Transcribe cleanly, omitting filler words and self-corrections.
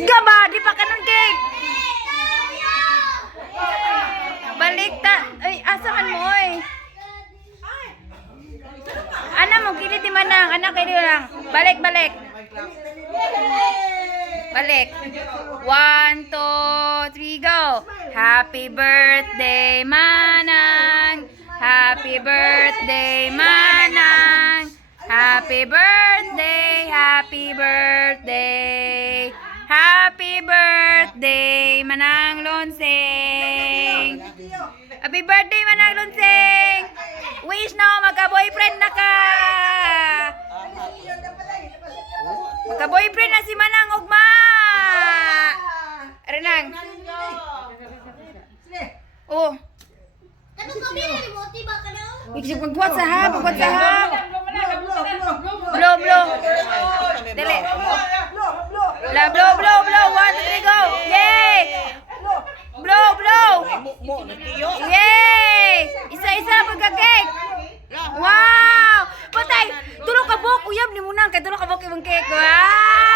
Gaba, di pa kanon cake. Balik ta. Ay, asa man mo oy. Ana mo kilit di manang, anak kay lang. Balik, balik. Balik. 1, 2, 3, go. Happy birthday, Manang. Happy birthday, Manang. Happy birthday, happy birthday. Happy birthday, Manang Lonseng. Happy birthday, Manang Lonseng. Wish na magka-boyfriend na ka. Magka-boyfriend na si Manang Ugma. Renang. Oh. Ano kami na mo tiba ka na? Iksip magbuhat sa ha, magbuhat sa ha. Blow, blow. Dali. Blow, blow, blow. 1, 2, 3, go. Yay! Blow, blow. Yay! Isa-isa na pagka-cake. Wow! Patay, tulong ka bok. Uyab ni Munang. Kaya tulong ka bok ibang cake. Wow!